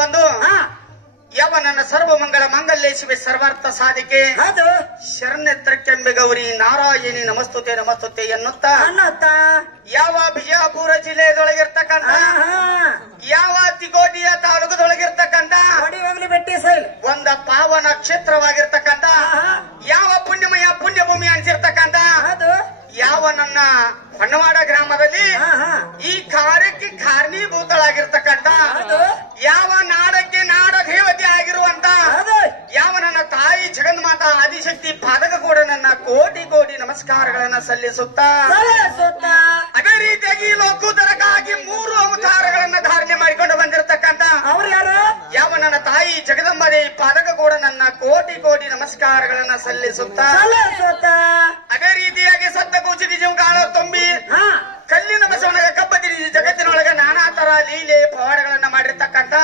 ಬಂದು ಯಾವ ನನ್ನ ಸರ್ವಮಂಗಳ ಮಂಗಲ್ಯ ಶಿವೆ ಸರ್ವಾರ್ಥ ಸಾಧಿಕೆ ಶರಣ್ಯತ್ರಕ್ಕೆಂಬೆ ಗೌರಿ ನಾರಾಯಣಿ ನಮಸ್ತುತೆ ನಮಸ್ತುತೆ ಎನ್ನುತ್ತಾ ಯಾವ ಬಿಜಾಪುರ ಜಿಲ್ಲೆಯದೊಳಗಿರ್ತಕ್ಕಂಥ ಯಾವ ತಿಗೋಟಿಯ ತಾಲೂಕದೊಳಗಿರ್ತಕ್ಕಂಥ ಒಂದ ಪಾವನ ಕ್ಷೇತ್ರವಾಗಿರ್ತಕ್ಕಂಥ ಯಾವ ಪುಣ್ಯಮಯ ಪುಣ್ಯಭೂಮಿ ಅನಿಸಿರ್ತಕ್ಕಂಥ ಯಾವ ನನ್ನ ಹೊನ್ನವಾಡ ಗ್ರಾಮದಲ್ಲಿ ಈ ಕಾರ್ಯಕ್ಕೆ ಕಾರಣೀಭೂತಳಾಗಿರ್ತಕ್ಕಂಥ ಯಾವ ನಾಡಕ್ಕೆ ನಾಡ ದೇವತೆ ಆಗಿರುವಂತ ಯಾವ ನನ್ನ ತಾಯಿ ಜಗನ್ಮಾತಾ ಆದಿಶಕ್ತಿ ಪಾದಕ ಕೂಡ ನನ್ನ ಕೋಟಿ ಕೋಟಿ ನಮಸ್ಕಾರಗಳನ್ನ ಸಲ್ಲಿಸುತ್ತಾ ಅದೇ ರೀತಿಯಾಗಿ ಲೋಕೋದರಕ್ಕಾಗಿ 3 ಅವತಾರಗಳನ್ನ ಧಾರಣೆ ಮಾಡಿಕೊಂಡು ಬಂದಿರತಕ್ಕಂತ ಯಾವ ನನ್ನ ತಾಯಿ ಜಗದಂಬ ದೇವಿ ಪಾದಕ ಕೂಡ ನನ್ನ ಕೋಟಿ ಕೋಟಿ ನಮಸ್ಕಾರಗಳನ್ನ ಸಲ್ಲಿಸುತ್ತಾ ಅದೇ ರೀತಿಯಾಗಿ ಸತ್ತ ಕೂಚಿಗೆ ಜೀವಗಾಳ ತುಂಬಿ ಕಲ್ಲಿನ ಬಸವನಗ ಕಬ್ಬದಿರಿ ಜಗತ್ತಿನೊಳಗೆ ನಾನಾ ತರ ಲೀಲೆ ಪವಾಡಗಳನ್ನ ಮಾಡಿರ್ತಕ್ಕಂತ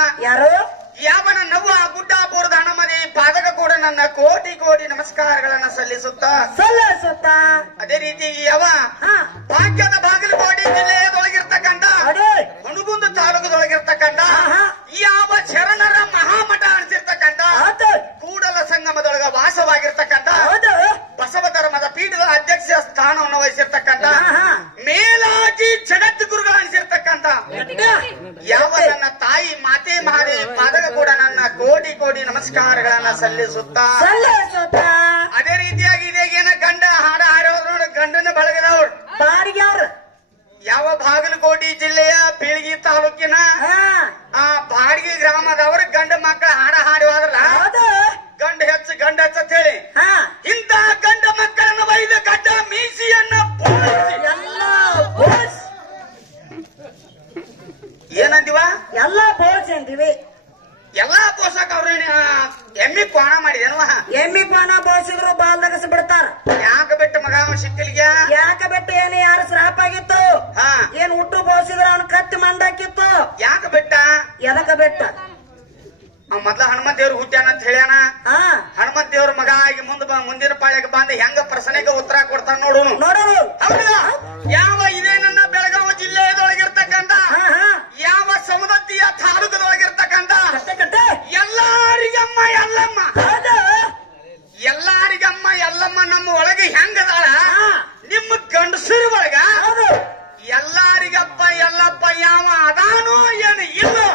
ಯಾವನ ನವ್ವ ಗುಡ್ಡಾಪುರದ ಹಣಮದಿ ಪಾದಕ ಕೂಡ ನನ್ನ ಕೋಟಿ ಕೋಟಿ ನಮಸ್ಕಾರಗಳನ್ನ ಸಲ್ಲಿಸುತ್ತಾ ಅದೇ ರೀತಿ ಯಾವ ಭಾಗ್ಯದ ಬಾಗಲಕೋಟೆ ಜಿಲ್ಲೆಯದೊಳಗಿರ್ತಕ್ಕಂಥ ಹುಣಗುಂದ ತಾಲೂಕದೊಳಗಿರ್ತಕ್ಕಂಥ ಯಾವ ಶರಣರ ಮಹಾಮಠ ಅನಿಸಿರ್ತಕ್ಕಂಥ ಕೂಡಲ ಸಂಗಮದೊಳಗ ವಾಸವಾಗಿರ್ತಕ್ಕಂಥ ಬಸವ ಧರ್ಮದ ಪೀಠದ ಅಧ್ಯಕ್ಷ ಸ್ಥಾನವನ್ನು ವಹಿಸಿರ್ತಕ್ಕಂಥ ಮೇಲಾಗಿ ಜಗದ್ಗುರುಗಳು ಅನಿಸಿರ್ತಕ್ಕಂಥ ಯಾವ ನನ್ನ ತಾಯಿ ಮಾತೆ ಮಹಾದೇವಿ ಪಾದಕ ಕೂಡ ನನ್ನ ಕೋಟಿ ಕೋಟಿ ನಮಸ್ಕಾರಗಳನ್ನ ಸಲ್ಲಿಸುತ್ತಾ ಅದೇ ರೀತಿಯಾಗಿ ಇದೇಗೇನ ಗಂಡ ಹಾಡ ಹಾಡೋದ್ರ ಗಂಡನ ಬಳಗದವ್ರು ಯಾವ ಬಾಗಲಕೋಟೆ ಜಿಲ್ಲೆಯ ಬೀಳಗಿ ತಾಲೂಕಿನ ಆ ಬಾಡಿಗೆ ಗ್ರಾಮದವರು ಗಂಡ ಮಕ್ಕಳ ಹಾಡ ಹಾಡಿ ಹೋದ್ರಲ್ಲ ಗಂಡ ಹೆಚ್ಚ ಅಂತ ಹೇಳಿ ಇಂತ ಗಂಡ ಮಕ್ಕಳನ್ನ ಒಯ್ದ ಗಡ್ಡ ಮೀಸಿಯನ್ನ ಏನಂದಿವ ಎಲ್ಲಾ ಬೋಳ್ಸಿ ಅಂತೀವಿ ಎಲ್ಲಾ ಪೋಷಕ ಅವ್ರ ಎಮ್ಮಿ ಕೋಣ ಮಾಡಿದೇನುವ ಎಮ್ಮಿ ಕೋಣ ಬೋಳ್ಸಿದ್ರು ಬಾಲ್ದಗಸ ಬಿಡ್ತಾರ ಯಾಕೆ ಬಿಟ್ಟ ಮಗ ಅವನ ಸಿಕ್ಕಲಿಗೆ ಯಾಕೆ ಬಿಟ್ಟು ಏನ ಯಾರು ಶ್ರಾಪ ಆಗಿತ್ತು ಏನ್ ಹುಟ್ಟು ಬೋಳ್ಸಿದ್ರ ಅವ್ನ ಕತ್ತಿ ಮಂಡಾಕಿತ್ತು ಯಾಕೆ ಬಿಟ್ಟ ಎದಕ ಬಿಟ್ಟ ಮೊದ್ಲ ಹನುಮಂತ ದೇವ್ರು ಹುಟ್ಟ್ಯಾನ ಅಂತ ಹೇಳ್ಯಾನ ಹನುಮಂತ ದೇವ್ರ ಮಗ ಆಗಿ ಮುಂದಿನ ಪಾಳ್ಯಕ್ಕೆ ಬಂದ ಹೆಂಗ ಪ್ರಶ್ನೆಗೆ ಉತ್ತರ ಕೊಡ್ತಾನ ನೋಡೋನು ಹೌದಾ ಯಾವ ಇದೇ ನನ್ನ ಬೆಳಗಾವಿ ಜಿಲ್ಲೆಯದೊಳಗಿರ್ತಕ್ಕಂಥ ಯಾವ ಸವದತ್ತಿಯ ತಾಲೂಕದೊಳಗಿರ್ತಕ್ಕಂಥ ಎಲ್ಲಾರಿಗಮ್ಮ ಎಲ್ಲಮ್ಮ ನಮ್ಮ ಒಳಗೆ ಹೆಂಗದಾಳ ನಿಮ್ಮ ಗಂಡಸರ ಒಳಗ ಎಲ್ಲಾರಿಗಪ್ಪ ಎಲ್ಲಪ್ಪ ಯಾವ ಅದಾನೋ ಏನು ಇಲ್ಲೋ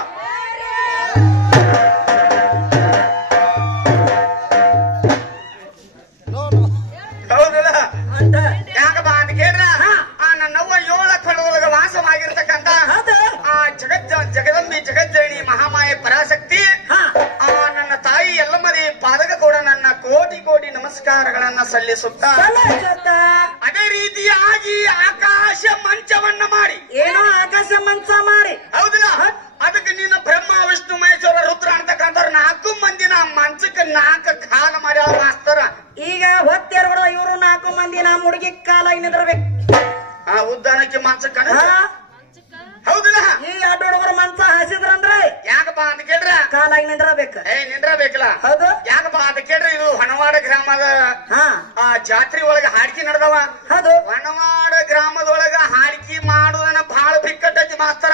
ಹೌದಲ್ಲ ಯಾಕಪ್ಪ ಅಂತ ಕೇಳ್ರ ನನ್ನವ್ವ 7 ಕಡದೊಳಗ ವಾಸವಾಗಿರ್ತಕ್ಕಂಥ ಜಗದಂಬಿ ಜಗಜ್ಜರಣಿ ಮಹಾಮಾಯ ಪರಾಶಕ್ತಿ ನನ್ನ ತಾಯಿ ಎಲ್ಲಮ್ಮದಿ ಪಾದಕ ಕೂಡ ನನ್ನ ಕೋಟಿ ಕೋಟಿ ನಮಸ್ಕಾರಗಳನ್ನ ಸಲ್ಲಿಸುತ್ತಾ ಅದೇ ರೀತಿಯಾಗಿ ಆಕಾಶ ಮಂಚವನ್ನ ಮಾಡಿ ಏನೋ ಆಕಾಶ ಮಂಚ ಮಾಡಿ ಹೌದಲ್ಲ ಅದಕ್ಕೆ ನೀನು ಬ್ರಹ್ಮ ವಿಷ್ಣು ಮಹೇಶ್ವರ ರುದ್ರ ಅಂತಕ್ಕಂಥವ್ರು 4 ಮಂದಿನ ಮಂಚಕ್ಕೆ 4 ಕಾಲ ಮಾಡ್ಯಾಳ ಮಾಸ್ತರ ಈಗ ಹೊತ್ತಿರ್ಬಿಡ ಇವ್ರು 4 ಮಂದಿ ನಮ್ಮ ಹುಡುಗಿ ಕಾಲ ನಿಂದಿರ್ಬೇಕು ಉದ್ದಾನಕ್ಕೆ ಮಂಚ ಕಣ ಹೌದಲ್ಲ ಈ ಹುಡುಗರು ಮಂಚ ಹಾಸಿದ್ರಂದ್ರೆ ಯಾಕಪ್ಪ ಅಂತ ಕೇಳ್ರ ಕಾಲಾಗಿ ನಿಂದ್ರಬೇಕು ನಿಂದ್ರಬೇಕಲ್ಲ ಹೌದು ಯಾಕಪ್ಪ ಅಂತ ಕೇಳ್ರಿ ಇದು ಹೊನ್ನವಾಡ ಗ್ರಾಮದ ಜಾತ್ರೆ ಒಳಗ ಹಾಡ್ಕಿ ನಡೆದವ ಹೌದು ಹೊನ್ನವಾಡ ಗ್ರಾಮದೊಳಗ ಹಾಡ್ಕಿ ಮಾಡುದನ್ನ ಬಹಳ ಬಿಕ್ಕಟ್ಟೈತಿ ಮಾಸ್ತರ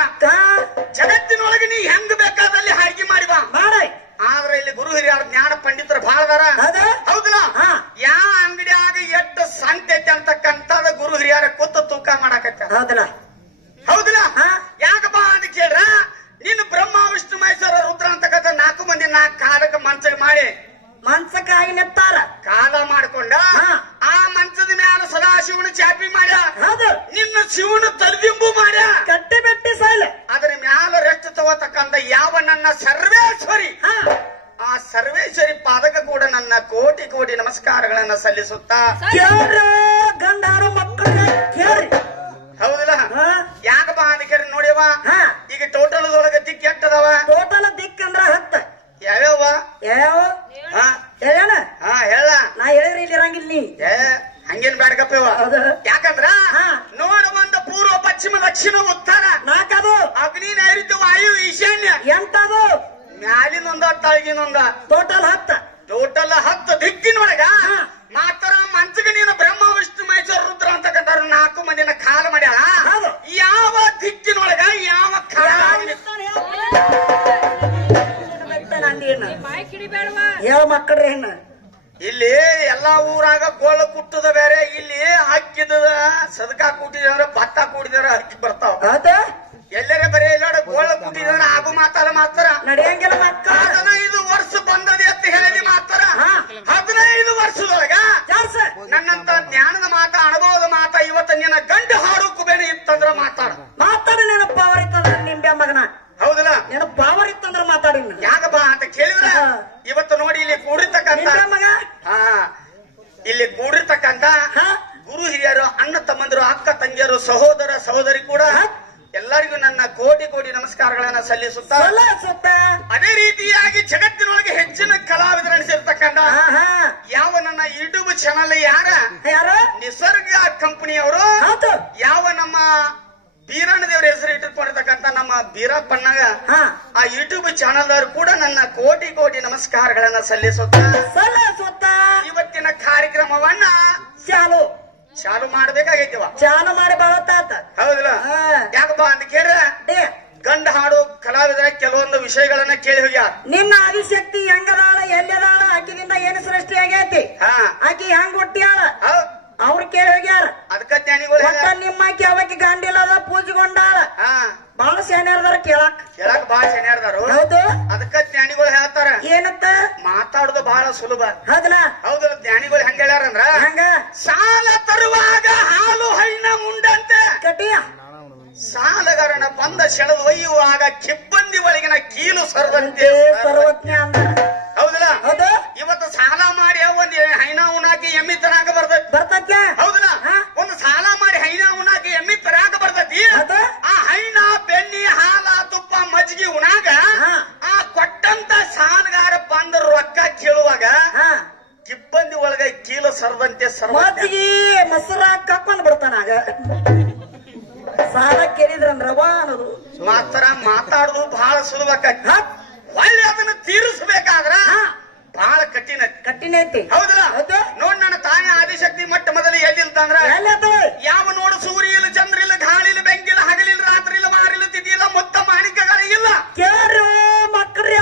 ಜಗತ್ತಿನೊಳಗೆ ನೀ ಹೆಂಗ್ ಬೇಕಾದಲ್ಲಿ ಹಾಡ್ಕಿ ಮಾಡಿವ ಮಾಡಿ ಆದ್ರೆ ಇಲ್ಲಿ ಗುರು ಹಿರಿಯರ ಜ್ಞಾನ ಪಂಡಿತರು ಬಹಳ ಅದಾರ ಹೌದಲ್ಲ ಯಾವ ಅಂಗಡಿಯಾಗ ಎಷ್ಟು ಸಂತೆ ಐತಿ ಅಂತಕ್ಕಂಥದ ಗುರು ಹಿರಿಯರ ಕೂತು ತೂಕ ಮಾಡಾಕತ್ತ ಹೌದಲ್ಲ ಯಾಕಪ್ಪ ಅಂತ ಕೇಳ್ರ ನೀನು ಬ್ರಹ್ಮ ವಿಷ್ಣು ಮಹೇಶ್ವರ ರುದ್ರ ಅಂತಕ್ಕಂಥ 4 ಮಂದಿ 4 ಕಾಲಕ್ಕೆ ಮಂಚ ಮಾಡಿ ಮಂಚಕ್ಕಾಗಿ ನೆತ್ತಾರ ಕಾಲ ಮಾಡ್ಕೊಂಡ ಆ ಮಂಚದ ಮ್ಯಾಲ ಸದಾಶಿವನ ಚಾಪಿ ಮಾಡ್ಯ ನಿನ್ನ ಶಿವನ ತಲೆದಿಂಬು ಮಾಡ್ಯ ಕಟ್ಟಿ ಬೆಟ್ಟಿ ಸೈಲ ಅದ್ರ ಮ್ಯಾಲ ರೆಸ್ಟ್ ತಗೋತಕ್ಕಂಥ ಯಾವ ನನ್ನ ಸರ್ವೇಶ್ವರಿ ಆ ಸರ್ವೇಶ್ವರಿ ಪಾದಕ ಕೂಡ ನನ್ನ ಕೋಟಿ ಕೋಟಿ ನಮಸ್ಕಾರಗಳನ್ನ ಸಲ್ಲಿಸುತ್ತಾ ಗಂಡಾರು ಮಕ್ಕಳು ಕೇಳಿ ಹೌದಲ್ಲ ಯಾಕಪ್ಪ ಅಂತ ಕೇಳಿ ನೋಡಿವ ಈಗ ಟೋಟಲ್ ಒಳಗ ದಿಕ್ ಎಟ್ಟದವ ಟೋಟಲ್ ದಿಕ್ ಅಂದ್ರ 10 ಯಾವ್ಯಾವ ಹೇಳ ಹೇಳ ನಾ ಹೇಳಿದ್ರಿ ಇಲ್ಲಿ ಇರಂಗಿಲ್ಲ ನೀ ಹಂಗೇನ್ ಬ್ಯಾಡ್ಕಪ್ಪ ಇವ ಯಾಕಂದ್ರ ನೋಡ ಒಂದು ಪೂರ್ವ ಪಶ್ಚಿಮ ದಕ್ಷಿಣ ಉತ್ತರ 4 ಅದು ಅಗ್ನಿ ನೈಋತ್ಯ ವಾಯು ಈಶಾನ್ಯ 8 ಅದು ಮ್ಯಾಲಿನೊಂದ ತಳಗಿನೊಂದ ಟೋಟಲ್ 10 ದಿಕ್ಕಿನೊಳಗ ಮಾತ್ರ ಮಂಚಗೆ ನೀನು ಬ್ರಹ್ಮ ವಿಷ್ಣು ಮಹೇಶ್ವರ ರುದ್ರ ಅಂತಕ್ಕಂಥವ್ರು 4 ಮಂದಿನ ಕಾಲ ಮಾಡ್ಯಾಳ ಯಾವ ದಿಕ್ಕಿನೊಳಗ ಯಾವ ಕಾಲ ಹೇಳ ಮಕ್ಕಳ್ರಿ ಇನ್ನ ಇಲ್ಲಿ ಎಲ್ಲಾ ಊರಾಗ ಗೋಳ ಕುಟ್ಟದ ಬೇರೆ, ಇಲ್ಲಿ ಹಾಕಿದ ಸದಕಾ ಕೂಟಿದ್ರ ಭತ್ತ ಕೂಡಿದ್ರ ಅಕ್ಕಿ ಬರ್ತಾವ. ಎಲ್ಲರೇ ಬರೀ ಇಲ್ಲ ಗೋಳ ಕುಟ್ಟಿದ್ರ ಆಗು ಮಾತಾಡ ಮಾತಾರ ನಡೆಯಂಗಿಲ್ಲ ಮಕ್ಕ. 15 ವರ್ಷ ಬಂದದೆ ಅಂತ ಹೇಳಿ ಮಾತಾರ. 15 ವರ್ಷದೊಳಗ ನನ್ನಂತ ಜ್ಞಾನದ ಮಾತ, ಅನುಭವದ ಮಾತ, ಇವತ್ತ ನಿನ್ನ ಗಂಡು ಹಾಡು ಕುಬೇನ ಇತ್ತಂದ್ರ ಮಾತಾಡ ನಿನ್ನ ಪವರ್ ಇತ್ತಂದ್ರ ನಿಂಬೆ ಮಗನ. ಹೌದಲ್ಲ, ನಿನ್ನ ಪವರ್ ಇತ್ತಂದ್ರ ಮಾತಾಡಿ. ಯಾಕಪ್ಪ ಅಂತ ಕೇಳಿದ್ರ ಇವತ್ತು ನೋಡಿ ಇಲ್ಲಿ ಕೂಡಿರ್ತಕ್ಕಂತ ಇಲ್ಲಿ ಕೂಡಿರ್ತಕ್ಕಂತ ಗುರು ಹಿರಿಯರು, ಅಣ್ಣ ತಮ್ಮಂದಿರು, ಅಕ್ಕ ತಂಗಿಯರು, ಸಹೋದರ ಸಹೋದರಿ ಕೂಡ ಎಲ್ಲರಿಗೂ ನನ್ನ ಕೋಟಿ ಕೋಟಿ ನಮಸ್ಕಾರಗಳನ್ನ ಸಲ್ಲಿಸುತ್ತಾ, ಅದೇ ರೀತಿಯಾಗಿ ಜಗತ್ತಿನೊಳಗೆ ಹೆಚ್ಚಿನ ಕಲಾವಿದರನಿಸಿರ್ತಕ್ಕಂಥ ಯಾವ ನನ್ನ ಯೂಟ್ಯೂಬ್ ಚಾನಲ್ ಯಾರ ನಿಸರ್ಗ ಕಂಪನಿಯವರು, ಯಾವ ನಮ್ಮ ಬೀರಣ್ಣ ದೇವರ ಹೆಸರು ಇಟ್ಟುಕೊಂಡಿರ್ತಕ್ಕಂಥ ನಮ್ಮ ಬೀರಪ್ಪಣ್ಣಗ ಆ ಯೂಟ್ಯೂಬ್ ಚಾನಲ್ ಅವರು ಕೂಡ ನನ್ನ ಕೋಟಿ ಕೋಟಿ ನಮಸ್ಕಾರಗಳನ್ನ ಸಲ್ಲಿಸುತ್ತಾ ಇವತ್ತಿನ ಕಾರ್ಯಕ್ರಮವನ್ನ ಚಾಲು ಮಾಡಬೇಕಾಗೈತಿವ. ಚಾಲು ಮಾಡಿ ಬಾವತ್ತಾತ. ಹೌದಲ್ಲ, ಯಾಕಪ್ಪ ಅಂತ ಕೇಳ್ರ ಗಂಡ ಹಾಡು ಕಲಾವಿದರ ಕೆಲವೊಂದು ವಿಷಯಗಳನ್ನ ಕೇಳಿ ಹೋಗ್ಯಾರ. ನಿನ್ನ ಆದಿಶಕ್ತಿ ಹೆಂಗದಾಳ, ಎಲ್ಲದಾಳ, ಆಕಿನಿಂದ ಏನು ಸೃಷ್ಟಿ ಆಗೈತಿ, ಆಕಿ ಹೆಂಗ್ ಹುಟ್ಟಿಯಾಳ ಅವ್ರು ಕೇಳಿ ಹೋಗ್ಯಾರ. ಅದಕ್ಕ ಜ್ಞಾನಿಗಳು ನಿಮ್ಮಾಕಿ ಅವಕ್ಕೆ ಗಂಡಿಲ್ಲದ ಪೂಜೆಗೊಂಡಾಳ. ಬಹಳ ಶಾನ್ಯಾರದಾರ ಕೇಳಕ್ ಬಹಳ ಶಾನ್ಯಾರದಾರು. ಹೌದು, ಅದಕ್ಕ ಜ್ಞಾನಿಗಳು ಹೇಳ್ತಾರ ಏನಂತ ಮಾತಾಡುದು ಬಹಳ ಸುಲಭ. ಹೌದಲ್ಲ, ಹೌದಲ್ಲ, ಜ್ಞಾನಿಗಳು ಹೆಂಗ ಹೇಳ್ಯಾರಂದ್ರ ಹಂಗ ಸಾಲ ತರುವಾಗ ಹಾಲು ಹೈನ ಮುಂಡಂತೆ ಕಟಿಯ ಸಾಲಗಾರನ ಬಂದ ಸೆಳೆದು ಒಯ್ಯುವಾಗ ಕಿಬ್ಬಂದಿ ಒಳಗಿನ ಕೀಲು ಸರ್ವಂತೆ ಸರ್ವಜ್ಞ ಅಂದ. ಹೌದಲ್ಲ, ಹೌದು, ಇವತ್ತು ಸಾಲ ಮಾಡಿ ಒಂದ್ ಹೈನ ಉಣ್ಣಾಕಿ ಎಮ್ಮಿ ತರಾಕ ಬರ್ತೈತಿ. ಹೌದಲ್ಲ, ಒಂದು ಸಾಲ ಮಾಡಿ ಹೈನ ಉಣ್ಣಾಕಿ ಎಮ್ಮಿ ತರಾಕ ಬರ್ತೈತಿ. ಆ ಹೈನ ಬೆಣ್ಣಿ ಹಾಲ ತುಪ್ಪ ಮಜ್ಜಿಗೆ ಉಣಾಗ ಆ ಕೊಟ್ಟಂತ ಸಾಲಗಾರ ಬಂದ ರೊಕ್ಕ ಕೇಳುವಾಗ ಕಿಬ್ಬಂದಿ ಒಳಗ ಕೀಲು ಸರ್ವಂತೆ ಮಜ್ಜಿಗೆ ಮೊಸರ ಕಪ್ಕೊಂಡ್ ಬಿಡ್ತಾನಾಗ. ಸಾಲ ಕೇಳಿದ್ರಂದ್ರ ಮಾತ್ರ ಮಾತಾಡುದು ಬಹಳ ಸುಲಭ. ಒಳ್ಳೆ ಅದನ್ನ ತೀರಿಸಬೇಕಾದ್ರ ಬಹಳ ಕಠಿಣ ಐತಿ. ಹೌದಲ್ಲ, ನೋಡ್ ನನ್ನ ತಾಯಿ ಆದಿಶಕ್ತಿ ಮೊಟ್ಟ ಮೊದಲು ಎಲ್ಲಿಲ್ತಂದ್ರ ಯಾವ ನೋಡು ಸೂರ್ಯ ಇಲ್ಲ, ಚಂದ್ರ ಇಲ್ಲ, ಗಾಳಿ ಇಲ್ಲ, ಬೆಂಕಿ ಇಲ್ಲ, ಹಗಲಿಲ್ಲ, ರಾತ್ರಿ ಇಲ್ಲ, ಮಾರಿಲ್ಲ, ತಿಥಿ ಇಲ್ಲ, ಮುತ್ತ ಮಾಣಿಕಗಳ ಇಲ್ಲ. ಕೇರು ಮಕ್ಕಳ್ರಿ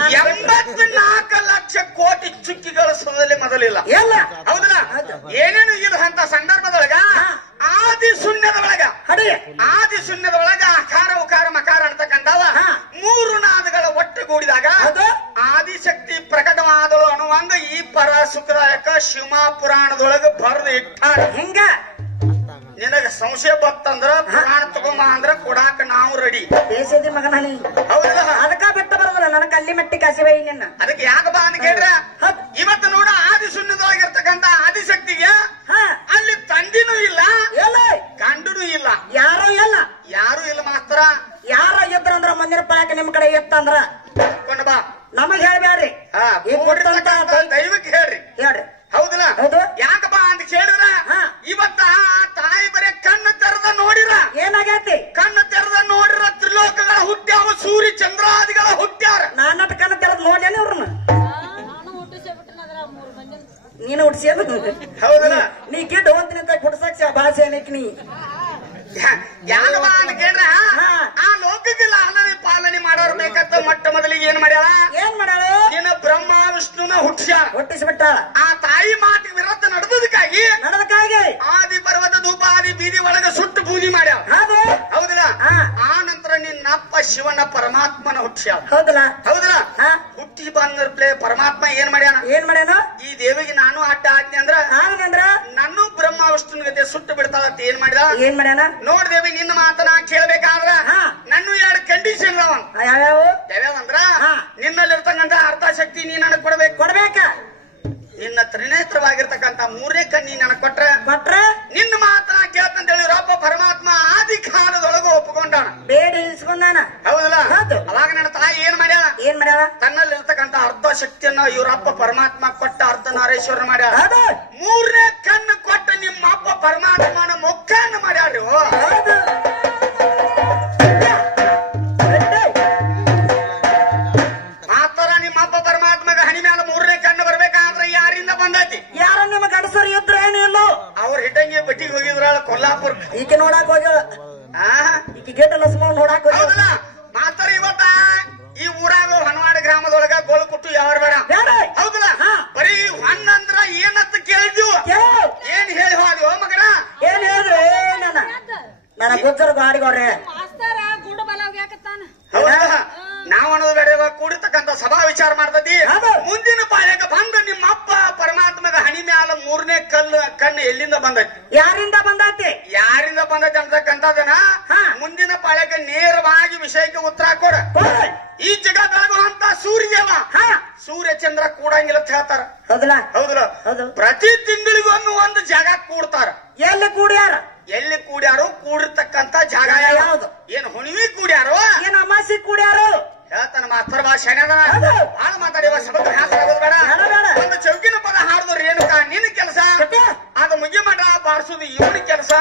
84 ಲಕ್ಷ ಕೋಟಿ ಚುಕ್ಕಿಗಳ ಸುಧದಲ್ಲಿ ಮೊದಲಿಲ್ಲ. ಹೌದಲ್ಲ, ಏನೇನು ಇಲ್ಲ ಅಂತ ಸಂದರ್ಭದೊಳಗ ಆದಿ ಶೂನ್ಯದ ಒಳಗ ಅಕಾರ ಉಕಾರ ಮಕಾರ ಅಂತಕ್ಕಂಥವ 3 ನಾದಗಳ ಒಟ್ಟುಗೂಡಿದಾಗ ಆದಿಶಕ್ತಿ ಪ್ರಕಟವಾದಳು ಅನ್ನುವಂಗ ಈ ಪರ ಸುಖದಾಯಕ ಶಿವ ಪುರಾಣದೊಳಗ ಬರೆದು ಇಟ್ಟಾರ. ಹೆಂಗ ನಿನಗ ಸಂಶಯ ಬತ್ತಂದ್ರ ಪುರಾಣ ತಗೊಂಬ ಅಂದ್ರ ಕೊಡಾಕ ನಾವು ರೆಡಿ. ದೇಶದಿ ಮಗನ ಹೌದಲ್ಲ, ಅದಕ್ಕ ಬೆಟ್ಟ ಬರೋದಲ್ಲ ನನಗೆ ಅಲ್ಲಿ ಮಟ್ಟಿ ಕಾಸಿಬೈ ನಿನ್ನ. ಅದಕ್ಕೆ ಯಾಕಪ್ಪ ಅಂತ ಕೇಳ್ರ ಇವತ್ತು ನೋಡ ಆದಿ ಶೂನ್ಯದೊಳಗಿರ್ತಕ್ಕಂಥ ಆದಿಶಕ್ತಿಗೆ ಅಲ್ಲಿ ತಂದಿನೂ ಇಲ್ಲ, ಗಂಡನೂ ಇಲ್ಲ, ಯಾರು ಇಲ್ಲ ಮಾಸ್ತರ. ಯಾರ ಇದ್ರಂದ್ರ ಮುಂದಿನ ಪಾಯಕ ನಿಮ್ ಕಡೆ ಎತ್ತಂದ್ರ ಕೊಂಡ ಬಾ, ನಮಗ್ ಹೇಳ್ಬ್ಯಾಡ್ರಿ, ದೈವಕ್ಕೆ ಹೇಳ್ರಿ. ಹೌದಲ್ಲ, ಯಾಕಪ್ಪ ಅಂತ ಕೇಳಿದ್ರ ಇವತ್ತ ತಾಯಿ ಬರೀ ಕಣ್ಣು ತೆರೆದ ನೋಡಿರ ಏನಾಗೈತಿ, ಕಣ್ಣು ತೆರೆದ ನೋಡಿರ ತ್ರಿಲೋಕಗಳ ಹುಟ್ಟ್ಯಾವ, ಸೂರ್ಯ ಚಂದ್ರಾದಿಗಳ ಹುಟ್ಟ್ಯಾರ. ನಾನಟ ಕಣ್ಣು ತೆರೆದ ನೋಡ್ಯಾನ ಇವ್ರನ್ನ ನೀನು ಹುಡ್ಸಿಯಲ್ಲ. ಹೌದಲ್ಲ, ನೀ ಗಿಡ್ ಹೊಂತಿನಿಂತ ಹುಡ್ಸಕ್ ಭಾಷೆ ಏನಕ್ಕೆ ನೀ ಯಾಕಪ್ಪ ಅಂತ ಕೇಳ್ರ ಆ ಲೋಕಕ್ಕೆ ಲಾಲನೆ ಪಾಲನೆ ಮಾಡೋರ್ ಬೇಕಂತ ಮೊಟ್ಟ ಮೊದಲಿಗೆ ಏನ್ ಮಾಡ್ಯಾಳ ನಿನ್ನ ಬ್ರಹ್ಮ ವಿಷ್ಣುನ ಹುಟ್ಟಿಸ್ಬಿಟ್ಟಾಳ. ಆ ತಾಯಿ ಮಾತಿಗೆ ವಿರುದ್ಧ ನಡೆದಕ್ಕಾಗಿ ಆದಿ ಪರ್ವತ ಧೂಪ ಆದಿ ಬೀದಿ ಒಳಗ ಸುಟ್ಟು ಪೂಜೆ ಮಾಡ್ಯಾವ. ಹೌದಲ್ಲ, ಆ ನಂತರ ನಿನ್ನಪ್ಪ ಶಿವನ ಪರಮಾತ್ಮನ ಹುಟ್ಟ್ಯಾವ. ಹೌದಲ್ಲ, ಹುಟ್ಟಿ ಬಂದ ಪರಮಾತ್ಮ ಏನ್ ಮಾಡ್ಯಾನ ಈ ದೇವಿಗೆ ನಾನು ಅಡ್ಡ ಆಜ್ಞೆ ಅಂದ್ರ ನಾನು ಬ್ರಹ್ಮ ವಿಷ್ಣುನ ಗತೆ ಸುಟ್ಟು ಬಿಡ್ತಾಳ ಅಂತ ಏನ್ ಮಾಡ್ಯಾನ ನೋಡ್ದೇವಿ. ನಿನ್ನ ಮಾತನ ಕೇಳ್ಬೇಕಾದ್ರ ನನ್ನ 2 ಕಂಡೀಷನ್ ಯಾವ್ಯಾವಂದ್ರ ನಿನ್ನಲ್ಲಿರ್ತಕ್ಕಂಥ ಅರ್ಧ ಶಕ್ತಿ ನೀ ನನಗ್ ಕೊಡ್ಬೇಕ, ನಿನ್ನ ತ್ರಿನೇತ್ರವಾಗಿರ್ತಕ್ಕಂಥ 3ನೇ ಕಣ್ಣಿ ನನಗ್ ಕೊಟ್ರ ನಿನ್ನ ಮಾತನ ಕೇಳ್ತಂತ ಹೇಳಿರಪ್ಪ ಪರಮಾತ್ಮ ಆದಿ ಕಾಲದೊಳಗೂ ಒಪ್ಪಿಕೊಂಡಾನ, ಬೇಡಿ ಇಸ್ಕೊಂಡಾನ. ಹೌದಲ್ಲ, ಅವಾಗ ನನ್ನ ತಾಯಿ ಏನ್ ಮಾಡ್ಯಾಳ ತನ್ನಲ್ಲಿರ್ತಕ್ಕಂಥ ಅರ್ಧ ಶಕ್ತಿಯನ್ನ ಇವರಪ್ಪ ಪರಮಾತ್ಮ ಕೊಟ್ಟ ಅರ್ಧ ನಾರೇಶ್ವರನ ಮಾಡ್ಯಾರ. 3ನೇ ಕಣ್ಣು ಕೊಟ್ಟ ನಿಮ್ಮ ಅಪ್ಪ ಪರಮಾತ್ಮನ ಮುಖಾನ ಮಾಡ್ಯಾರ್ರಿ. ಮಾತರ ನಿಮ್ಮ ಅಪ್ಪ ಪರಮಾತ್ಮಗ ಹಣಿ ಮ್ಯಾಲ 3ನೇ ಕಣ್ಣು ಬರ್ಬೇಕಾದ್ರೆ ಯಾರಿಂದ ಬಂದೈತಿ? ಯಾರ ನಿಮ್ಮ ಗಂಡಸರು ಇದ್ರ ಏನಿಲ್ಲ, ಅವ್ರ ಹಿಟ್ಟಂಗಿ ಬಟ್ಟಿಗೆ ಹೋಗಿದ್ರ ಕೊಲ್ಲಾಪುರ್. ಈಕೆ ನೋಡಾಕ್ ಹೋಗ್ಯಾಳ, ಈಕೆ ಗೇಟ್ ಲಸ್ಮ ನೋಡಾಕ್ ಹೋಗ್ಯಾಳ. ಗುಜ್ಜರ ಗಾಡಿಗೋರೆ ಮಾಸ್ತರ ಗುಂಡು ಬಲ ಹೋಗ್ಯಾಕತ್ತಾನ. ಹೌದಾ ನಾವ್ ಅನ್ನೋದು ಬೇಡ ಕೂಡಿರ್ತಕ್ಕಂತ ಸಭಾ ವಿಚಾರ ಮಾಡ್ತತಿ. ಮುಂದಿನ ಪಾಳ್ಯಕ್ಕೆ ಬಂದ ನಿಮ್ಮ ಅಪ್ಪ ಪರಮಾತ್ಮದ ಹಣಿ ಮ್ಯಾಲ 3ನೇ ಕಣ್ಣು ಎಲ್ಲಿಂದ ಬಂದೈತಿ? ಯಾರಿಂದ ಬಂದೈತಿ? ಯಾರಿಂದ ಬಂದೈತಿ ಅಂತಕ್ಕಂಥದನ್ನ ಮುಂದಿನ ಪಾಳ್ಯಕ್ಕೆ ನೇರವಾಗಿ ವಿಷಯಕ್ಕೆ ಉತ್ತರ ಕೊಡ. ಈ ಜಗ ಬೆಳಗುವಂತ ಸೂರ್ಯವ ಸೂರ್ಯ ಚಂದ್ರ ಕೂಡಂಗಿಲ್ಲ ಅಂತ ಹೇಳ್ತಾರ. ಹೌದಲ್ಲ? ಹೌದಲ್ಲ? ಪ್ರತಿ ತಿಂಗಳಿಗೊಮ್ಮೆ ಒಂದು ಜಾಗ ಕೂಡ್ತಾರ. ಎಲ್ಲಿ ಕೂಡ್ಯಾರ? ಎಲ್ಲಿ ಕೂಡ್ಯಾರು? ಕೂಡಿರ್ತಕ್ಕಂತ ಜಾಗ ಯಾವ್ದು? ಏನ್ ಹುಣಿವಿ ಕೂಡ್ಯಾರು? ಏನ್ ಅಮಾಸಿ ಕೂಡ್ಯಾರು? ಹೇಳ್ತಾನ ಮಾಸ್ತರ್ ಭಾಷೆ ಬಾಳ ಮಾತಾಡಿವ ಸಬಕ ಬೇಡ. ಒಂದು ಚೌಕಿನ ಪದ ಹಾಡಿದ್ರು ರೇಣುಕ ನಿನ್ನ ಕೆಲಸ, ಅದು ಮುಗಿ ಮಠ ಬಾರಿಸುದು ಇವನ ಕೆಲಸ.